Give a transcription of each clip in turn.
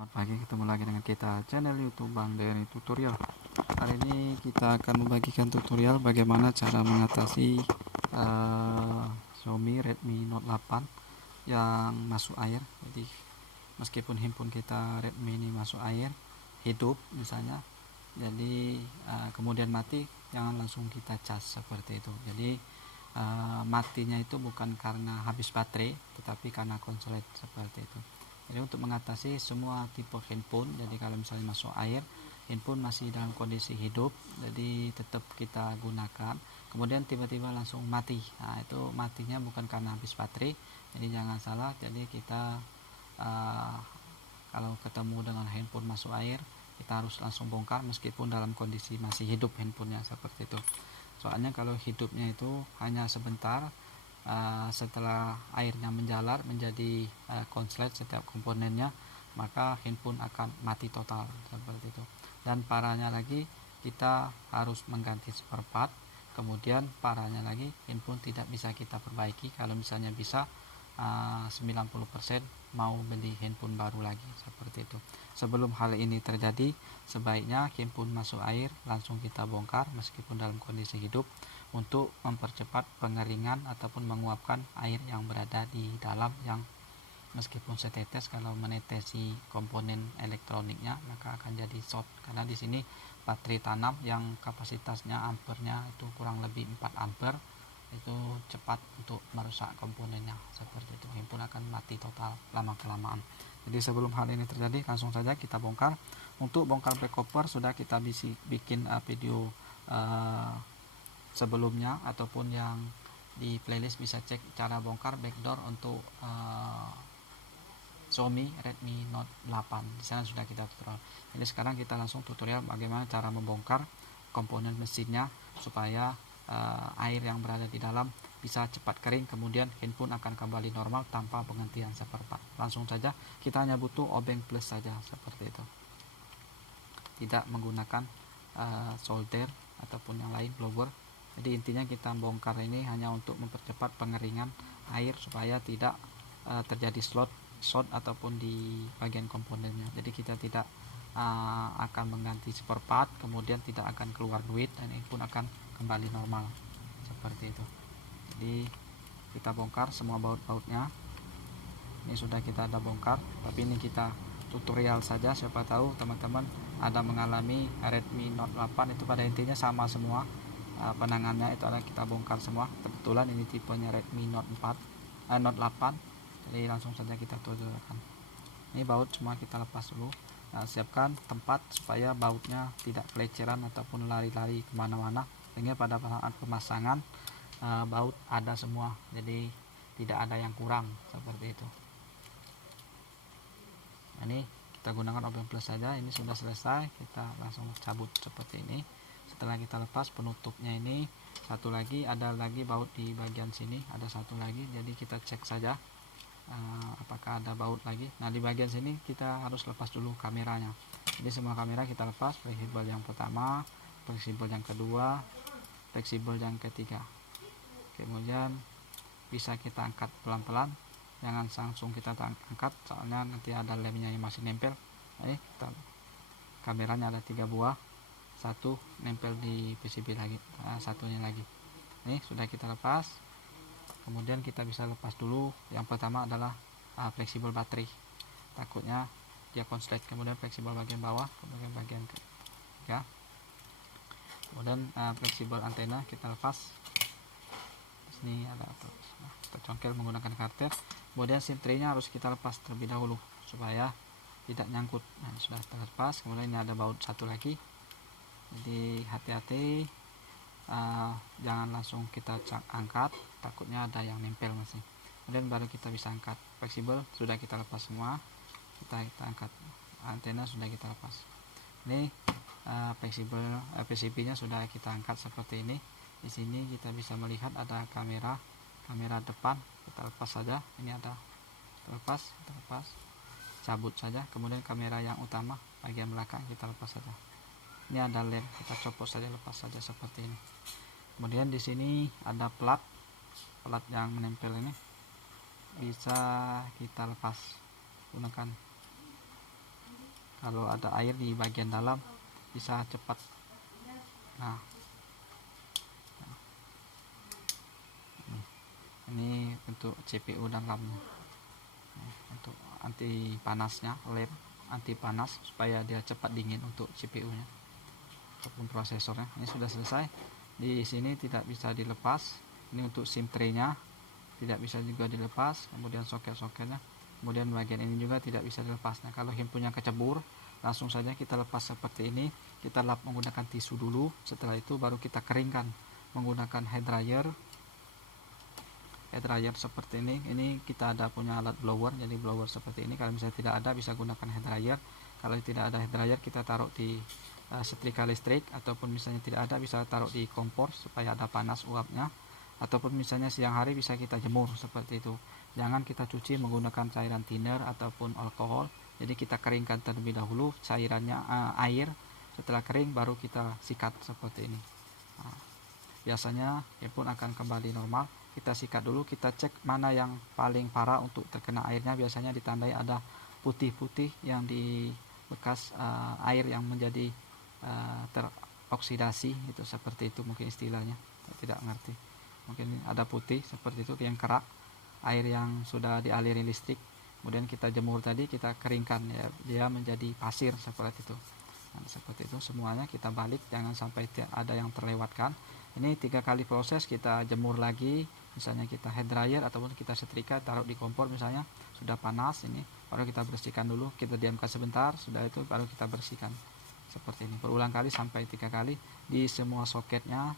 Selamat pagi, ketemu lagi dengan kita channel YouTube Bang Denny Tutorial. Hari ini kita akan membagikan tutorial bagaimana cara mengatasi Xiaomi Redmi Note 8 yang masuk air. Jadi meskipun handphone kita Redmi ini masuk air, hidup misalnya, jadi kemudian mati, jangan langsung kita cas seperti itu. Jadi matinya itu bukan karena habis baterai, tetapi karena konslet seperti itu. Jadi untuk mengatasi semua tipe handphone, jadi kalau misalnya masuk air, handphone masih dalam kondisi hidup, jadi tetap kita gunakan. Kemudian tiba-tiba langsung mati, nah itu matinya bukan karena habis baterai, jadi jangan salah. Jadi kita kalau ketemu dengan handphone masuk air, kita harus langsung bongkar meskipun dalam kondisi masih hidup handphonenya seperti itu. Soalnya kalau hidupnya itu hanya sebentar, setelah airnya menjalar menjadi konslet setiap komponennya, maka handphone akan mati total seperti itu. Dan parahnya lagi, kita harus mengganti spare part. Kemudian parahnya lagi, handphone tidak bisa kita perbaiki. Kalau misalnya bisa 90% mau beli handphone baru lagi seperti itu. Sebelum hal ini terjadi, sebaiknya handphone masuk air langsung kita bongkar meskipun dalam kondisi hidup, untuk mempercepat pengeringan ataupun menguapkan air yang berada di dalam, yang meskipun setetes, kalau menetesi komponen elektroniknya maka akan jadi short, karena di sini baterai tanam yang kapasitasnya ampernya itu kurang lebih 4 ampere, itu cepat untuk merusak komponennya seperti itu. Handphone akan mati total lama kelamaan. Jadi sebelum hal ini terjadi, langsung saja kita bongkar. Untuk bongkar back cover sudah kita bikin video sebelumnya, ataupun yang di playlist bisa cek cara bongkar backdoor untuk Xiaomi Redmi Note 8. Di sana sudah kita tutorial. Jadi sekarang kita langsung tutorial bagaimana cara membongkar komponen mesinnya supaya air yang berada di dalam bisa cepat kering, kemudian handphone akan kembali normal tanpa penggantian spare part. Langsung saja, kita hanya butuh obeng plus saja seperti itu. Tidak menggunakan solder ataupun yang lain, blower. Jadi intinya kita bongkar ini hanya untuk mempercepat pengeringan air supaya tidak terjadi short ataupun di bagian komponennya. Jadi kita tidak akan mengganti spare part, kemudian tidak akan keluar duit, dan ini pun akan kembali normal seperti itu. Jadi kita bongkar semua baut-bautnya. Ini sudah kita ada bongkar, tapi ini kita tutorial saja, siapa tahu teman-teman ada mengalami Redmi Note 8 itu pada intinya sama semua penangannya, itu adalah kita bongkar semua. Kebetulan ini tipenya Redmi Note 8, jadi langsung saja kita tutorialkan. Ini baut semua kita lepas dulu. Nah, siapkan tempat supaya bautnya tidak keleceran ataupun lari-lari kemana-mana, sehingga pada saat pemasangan baut ada semua, jadi tidak ada yang kurang seperti itu. Nah, ini kita gunakan obeng plus saja. Ini sudah selesai, kita langsung cabut seperti ini. Setelah kita lepas penutupnya, ini satu lagi, ada lagi baut di bagian sini, ada satu lagi. Jadi kita cek saja apakah ada baut lagi. Nah, di bagian sini kita harus lepas dulu kameranya. Jadi semua kamera kita lepas, fleksibel yang pertama, fleksibel yang kedua, fleksibel yang ketiga. Kemudian bisa kita angkat pelan-pelan, jangan langsung kita angkat, soalnya nanti ada lemnya yang masih nempel. Kameranya ada 3 buah, satu nempel di PCB lagi, satunya lagi. Ini sudah kita lepas. Kemudian kita bisa lepas dulu, yang pertama adalah fleksibel baterai, takutnya dia konslet. Kemudian fleksibel bagian bawah, kemudian bagian ketiga. Kemudian fleksibel antena kita lepas. Ini ada kita congkel menggunakan karter. Kemudian SIM tray-nya harus kita lepas terlebih dahulu supaya tidak nyangkut. Nah, sudah terlepas. Kemudian ini ada baut satu lagi, jadi hati-hati, jangan langsung kita angkat, takutnya ada yang nempel masih. Kemudian baru kita bisa angkat. Fleksibel sudah kita lepas semua, kita angkat. Antena sudah kita lepas. Ini fleksibel PCB nya sudah kita angkat seperti ini. Di sini kita bisa melihat ada kamera depan, kita lepas saja. Ini ada kita lepas, cabut saja. Kemudian kamera yang utama bagian belakang kita lepas saja. Ini ada lem, kita copot saja, lepas saja seperti ini. Kemudian di sini ada plat yang menempel, ini bisa kita lepas gunakan kalau ada air di bagian dalam bisa cepat. Nah, ini untuk CPU dan RAM-nya. Untuk anti panasnya, LED anti panas supaya dia cepat dingin untuk CPU-nya ataupun prosesornya. Ini sudah selesai. Di sini tidak bisa dilepas. Ini untuk SIM tray-nya tidak bisa juga dilepas. Kemudian soket-soketnya, kemudian bagian ini juga tidak bisa dilepas. Nah, kalau handphonenya kecebur, langsung saja kita lepas seperti ini. Kita lap menggunakan tisu dulu. Setelah itu baru kita keringkan menggunakan hair dryer seperti ini kita ada punya alat blower, jadi blower seperti ini. Kalau misalnya tidak ada, bisa gunakan hair dryer. Kalau tidak ada hair dryer, kita taruh di setrika listrik, ataupun misalnya tidak ada, bisa taruh di kompor supaya ada panas uapnya, ataupun misalnya siang hari bisa kita jemur seperti itu. Jangan kita cuci menggunakan cairan thinner ataupun alkohol, jadi kita keringkan terlebih dahulu cairannya, air. Setelah kering baru kita sikat seperti ini. Nah, biasanya handphone akan kembali normal. Kita sikat dulu, kita cek mana yang paling parah untuk terkena airnya. Biasanya ditandai ada putih-putih yang di bekas air yang menjadi teroksidasi, itu seperti itu mungkin istilahnya, saya tidak ngerti. Mungkin ada putih seperti itu yang kerak, air yang sudah dialiri listrik. Kemudian kita jemur tadi, kita keringkan ya, dia menjadi pasir seperti itu. Nah, seperti itu semuanya kita balik, jangan sampai ada yang terlewatkan. Ini 3 kali proses, kita jemur lagi, misalnya kita hair dryer ataupun kita setrika, taruh di kompor misalnya, sudah panas ini, baru kita bersihkan dulu, kita diamkan sebentar, sudah itu baru kita bersihkan seperti ini. Berulang kali sampai 3 kali di semua soketnya,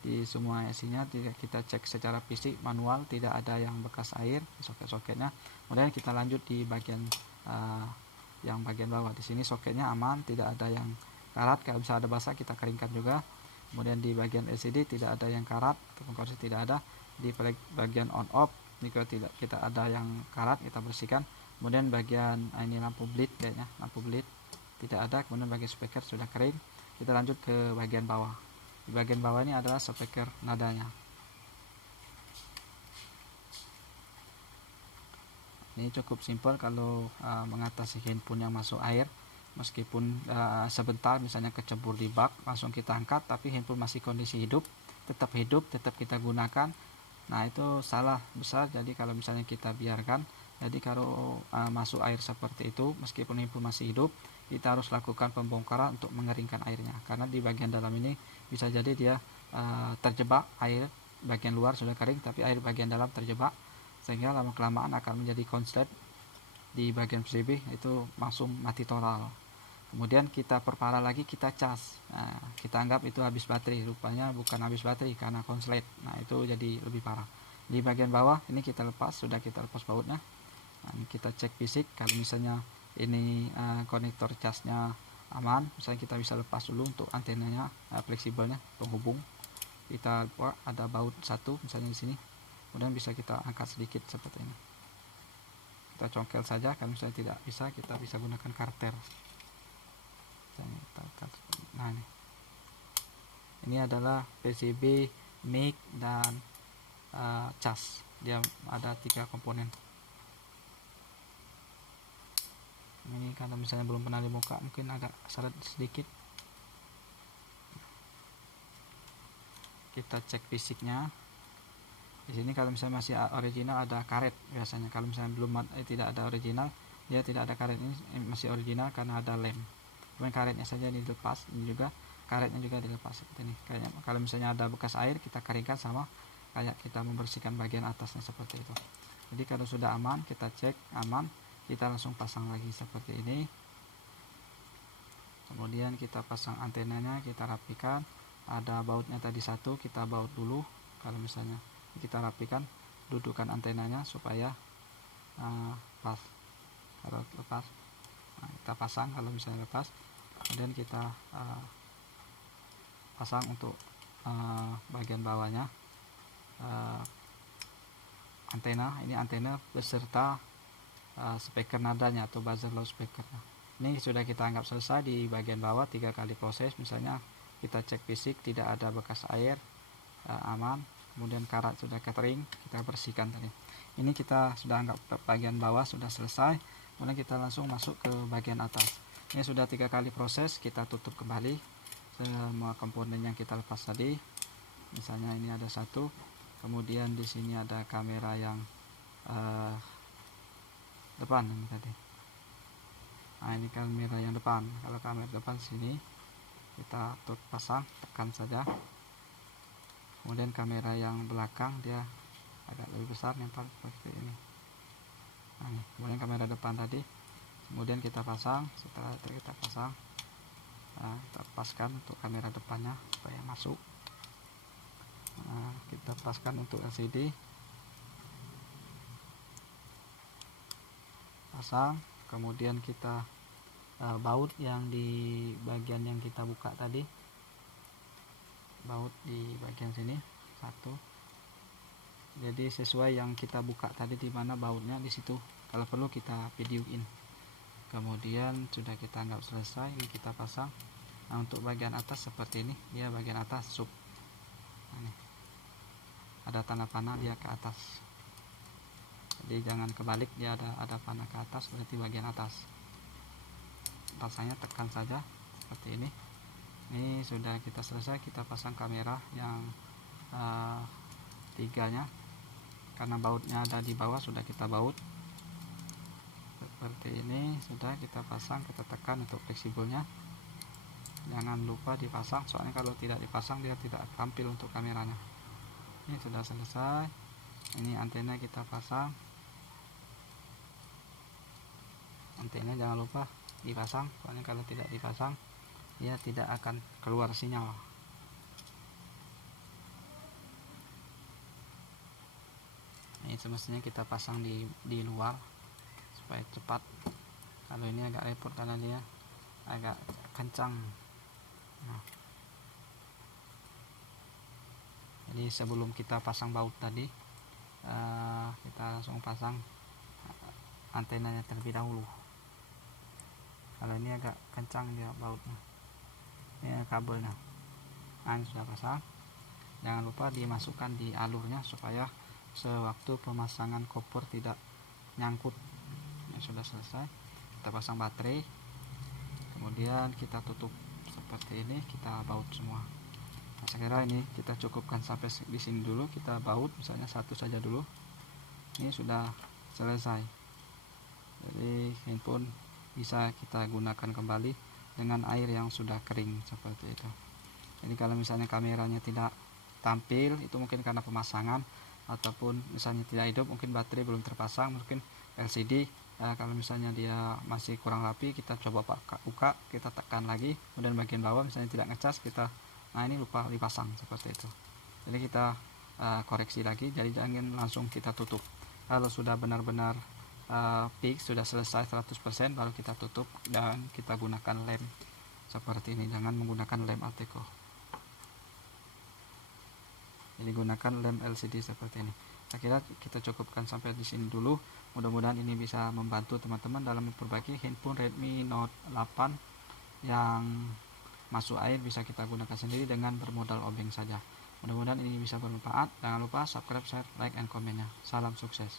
di semua IC-nya kita cek secara fisik manual, tidak ada yang bekas air di soket-soketnya. Kemudian kita lanjut di bagian yang bagian bawah. Di sini soketnya aman, tidak ada yang karat. Kalau bisa ada basah kita keringkan juga. Kemudian di bagian LCD tidak ada yang karat ataupun korslet, tidak ada. Di bagian on off jika tidak kita ada yang karat, kita bersihkan. Kemudian bagian ini lampu bleed, kayaknya lampu bleed tidak ada. Kemudian bagian speaker sudah kering. Kita lanjut ke bagian bawah. Di bagian bawah ini adalah speaker nadanya. Ini cukup simpel kalau mengatasi handphone yang masuk air. Meskipun sebentar misalnya kecebur di bak, langsung kita angkat, tapi handphone masih kondisi hidup, tetap kita gunakan. Nah, itu salah besar. Jadi kalau misalnya kita biarkan, jadi kalau masuk air seperti itu, meskipun handphone masih hidup, kita harus lakukan pembongkaran untuk mengeringkan airnya, karena di bagian dalam ini bisa jadi dia terjebak air. Bagian luar sudah kering, tapi air bagian dalam terjebak, sehingga lama kelamaan akan menjadi konslet di bagian PCB, itu langsung mati total. Kemudian kita perparah lagi, kita cas. Nah, kita anggap itu habis baterai, rupanya bukan habis baterai karena konslet. Nah, itu jadi lebih parah. Di bagian bawah ini kita lepas, sudah kita lepas bautnya. Nah, ini kita cek fisik, kalau misalnya ini konektor casnya aman, misalnya kita bisa lepas dulu untuk antenanya, fleksibelnya, penghubung. Kita ada baut satu misalnya di sini, kemudian bisa kita angkat sedikit seperti ini. Kita congkel saja, kalau misalnya tidak bisa, kita bisa gunakan karter. Nah, ini adalah PCB, mic, dan cas. Dia ada 3 komponen. Ini kalau misalnya belum pernah dibuka, mungkin agak seret sedikit. Kita cek fisiknya. Di sini kalau misalnya masih original ada karet biasanya. Kalau misalnya belum tidak ada original, dia tidak ada karet. Ini masih original karena ada lem. Kemudian karetnya saja dilepas, ini juga karetnya juga dilepas seperti ini. Kayaknya kalau misalnya ada bekas air, kita keringkan sama kayak kita membersihkan bagian atasnya seperti itu. Jadi kalau sudah aman, kita cek aman, kita langsung pasang lagi seperti ini. Kemudian kita pasang antenanya, kita rapikan. Ada bautnya tadi satu, kita baut dulu. Kalau misalnya kita rapikan, dudukkan antenanya supaya pas. Kalau lepas, nah, kita pasang. Kalau misalnya lepas, kemudian kita pasang untuk bagian bawahnya antena. Ini antena beserta speaker nadanya atau buzzer loudspeaker. Ini sudah kita anggap selesai di bagian bawah. 3 kali proses, misalnya kita cek fisik, tidak ada bekas air, aman. Kemudian karat sudah kering, kita bersihkan tadi. Ini kita sudah anggap bagian bawah sudah selesai. Kemudian kita langsung masuk ke bagian atas. Ini sudah 3 kali proses, kita tutup kembali semua komponen yang kita lepas tadi. Misalnya ini ada satu, kemudian di sini ada kamera yang depan ini tadi. Nah, ini kamera yang depan. Kalau kamera depan sini kita pasang, tekan saja. Kemudian kamera yang belakang dia agak lebih besar, nempel seperti ini. Nah, kemudian kamera depan tadi, kemudian kita pasang. Setelah itu kita pasang, kita paskan untuk kamera depannya supaya masuk. Kita paskan untuk LCD, pasang. Kemudian kita baut yang di bagian yang kita buka tadi, baut di bagian sini satu. Jadi sesuai yang kita buka tadi, di mana bautnya di situ, kalau perlu kita videoin. Kemudian sudah kita anggap selesai, ini kita pasang. Nah, untuk bagian atas seperti ini, dia bagian atas sub. Nah, ini ada tanda panah dia ke atas, jadi jangan kebalik, dia ada panah ke atas, berarti bagian atas. Rasanya tekan saja seperti ini. Ini sudah kita selesai, kita pasang kamera yang tiganya, karena bautnya ada di bawah, sudah kita baut seperti ini. Sudah kita pasang, kita tekan untuk fleksibelnya, jangan lupa dipasang, soalnya kalau tidak dipasang dia tidak tampil untuk kameranya. Ini sudah selesai. Ini antena kita pasang, antena jangan lupa dipasang, soalnya kalau tidak dipasang dia tidak akan keluar sinyal. Ini semestinya kita pasang di luar supaya cepat. Kalau ini agak repot karena dia agak kencang. Nah, jadi sebelum kita pasang baut tadi, kita langsung pasang antenanya terlebih dahulu. Kalau ini agak kencang dia bautnya, ini kabelnya. Nah, sudah pasang, jangan lupa dimasukkan di alurnya supaya sewaktu pemasangan koper tidak nyangkut. Ini sudah selesai, kita pasang baterai, kemudian kita tutup seperti ini, kita baut semua. Nah, saya kira ini kita cukupkan sampai di sini dulu, kita baut misalnya satu saja dulu. Ini sudah selesai, jadi handphone bisa kita gunakan kembali dengan air yang sudah kering seperti itu. Jadi kalau misalnya kameranya tidak tampil, itu mungkin karena pemasangan, ataupun misalnya tidak hidup, mungkin baterai belum terpasang, mungkin LCD. Kalau misalnya dia masih kurang rapi, kita coba buka, kita tekan lagi, kemudian bagian bawah misalnya tidak ngecas, kita ini lupa dipasang seperti itu. Jadi kita koreksi lagi, jadi jangan langsung kita tutup. Kalau sudah benar-benar fix, sudah selesai 100%, baru kita tutup dan kita gunakan lem seperti ini. Jangan menggunakan lem Alteco, jadi gunakan lem LCD seperti ini. Saya kira kita cukupkan sampai di sini dulu. Mudah-mudahan ini bisa membantu teman-teman dalam memperbaiki handphone Redmi Note 8 yang masuk air. Bisa kita gunakan sendiri dengan bermodal obeng saja. Mudah-mudahan ini bisa bermanfaat. Jangan lupa subscribe, share, like, and komennya. Salam sukses.